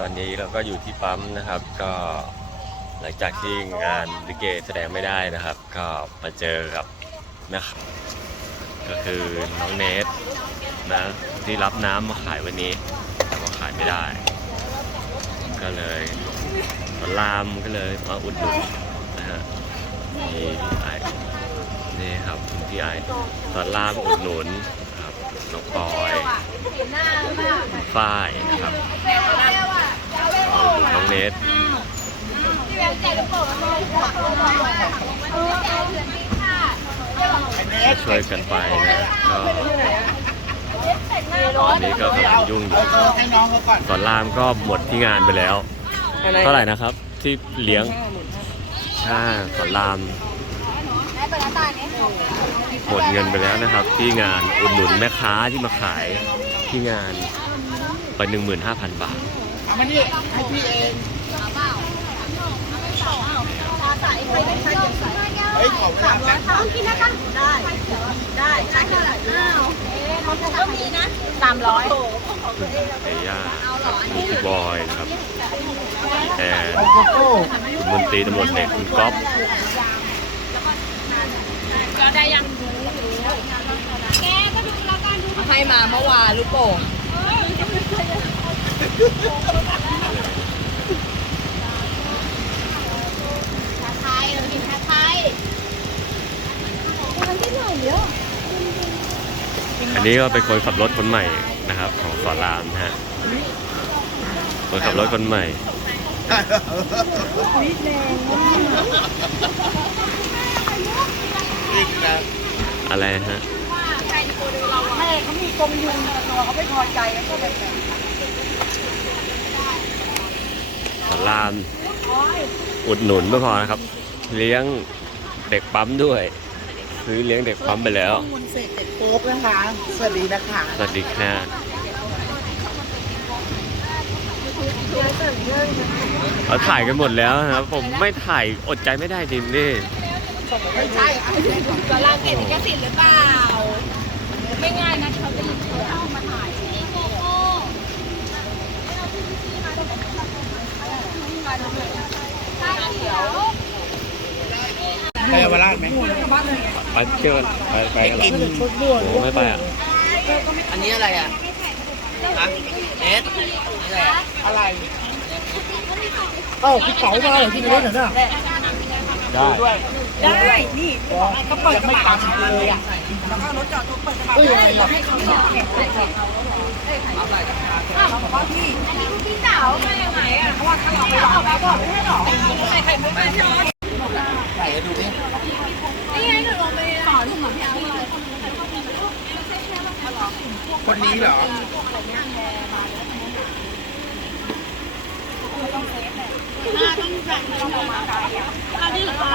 ตอนนี้เราก็อยู่ที่ปั๊มนะครับ ก็หลังจากที่งานลิเกแสดงไม่ได้นะครับ ก็มาเจอกับนะครับก็คือน้องเนทนะที่รับน้ำมาขายวันนี้ แต่ว่าขายไม่ได้ ก็เลยลามก็เลยมาอุดหนุนนะฮะนี่พี่ไอนี่ครับพี่ไอตอนลามอุดหนุนครับน้องปอยฝ้ายนะครับ น้องเนทช่วยกันไปนะก็ตอนนี้ก็กำลังยุ่งอยู่ให้น้องเขาก่อนสอนรามก็หมดที่งานไปแล้ว เท่าไหร่นะครับ ที่เลี้ยงค่าสอนรามหมดเงินไปแล้วนะครับ ที่งานอุดหนุนแม่ค้าที่มาขายที่งานไป 15,000 บาท เอามานี่ให้พี่เองเฮ้ยขอเวลาแป๊บกินนะคะได้ได้ได้เท่าไหร่อ้าวก็มีนะสามร้อยคุณเอย่าครับคุณบอยนะครับแอนคุณมนตรีตำรวจเอกคุณก๊อฟก็ได้ยังแกก็ดูแล้วกันดูให้มาเมื่อวานลูกโป่ง ชาไทยเรากินชาไทยมันที่ไหนเยอะอันนี้ก็เป็นคนขับรถคนใหม่นะครับ ของสอนรามนะฮะคนขับรถคนใหม่อีกนะอะไรฮะแม่เขามีกลมยุงในตัวเขาไม่พอใจก็เลยแบบ สอนราม อุดหนุนไม่พอนะครับ เลี้ยงเด็กปั๊มด้วย ซื้อเลี้ยงเด็กปั๊มไปแล้วมนต์เสกเด็กโป๊กนะคะ สวัสดีนะคะสวัสดีค่ะเราถ่ายกันหมดแล้วนะครับ ผมไม่ถ่ายอดใจไม่ได้จริงนี่ไม่ใช่ไอ้เด็กของกำลังเก็บลิขสิทธิ์หรือเปล่า ไม่ง่ายนะที่เขาจะหยิบเขาเอามาถ่าย นี่โกโก้ชาเขียว ไปเยาวราชไหมไปเจอไปไปกันเหรกินอโอ้ไม่ไปอะอันนี้อะไรอะฮะเนสอะไรเอ้าพี่เป๋ามาเหรอที่เล่นเหรอเนี่ยได้ได้ นี่เขาเปิดกระบะเลยอะแล้วก็รถจอดรถเปิดกระบะเฮ้ยอะไรล่ะให้เขาจอดแข่งเลยเขาบอกว่าพี่พี่สาวมาจากไหนอะเพราะว่าถ้าเราไปวางแล้วก็ไม่ให้หรอกใครใครไม่ไปจอด ไหนดูดิ นี่ไงหนูลงไปสอนหนูพี่เอาเลย คนนี้เหรอหน้าต้องแบบต้องมาไกลอะอันนี้เหรอ